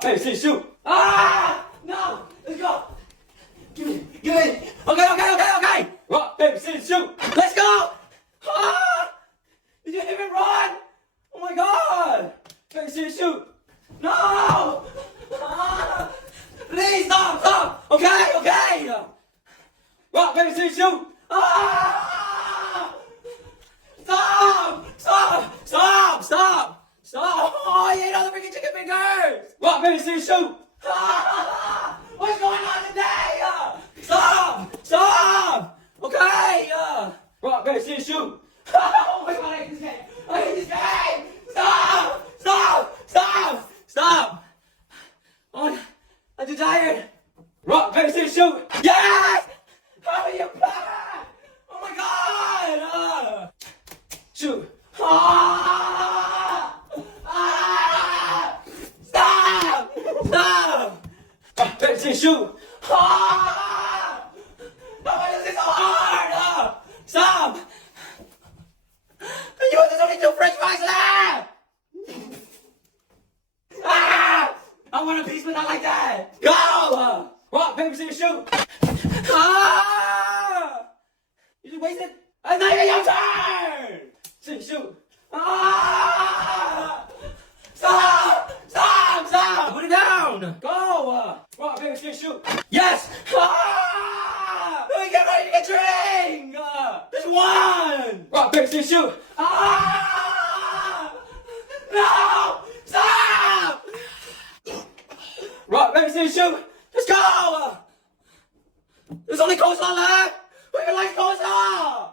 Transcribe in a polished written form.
Rock, paper, scissors, shoot. Ah! No! Let's go! Give me! Okay! Rock, paper, scissors, shoot! Let's go! Ah! Did you even run? Oh my god! Paper, scissors, shoot! No! Ah! Please stop! Okay! Rock, paper, scissors, shoot! Ah! Stop! Oh, you ate all the freaking chicken fingers! Rock, paper, scissors, shoot! Ah! What's going on today? Stop! Okay! Rock, paper, scissors, shoot! Oh my god, I hate this game! Stop! Oh, I'm too tired! Rock, paper, scissors, shoot! Yes! How are you back? Oh my god! Shoot! Stop! Rock, paper, scissors, shoot! Why is this so hard? Stop! There's only 2 French fries left! I want a piece, but not like that! Go! Rock, paper, scissors, shoot! You just wasted. It's not even your turn! Scissors, shoot! Stop! Put it down! Go! Rock, paper, scissors, shoot! Yes! Get ready to get drink! There's one! Rock, paper, scissors, shoot! No! Stop! Rock, paper, scissors, shoot! Let's go! There's only coleslaw left! We can like coleslaw!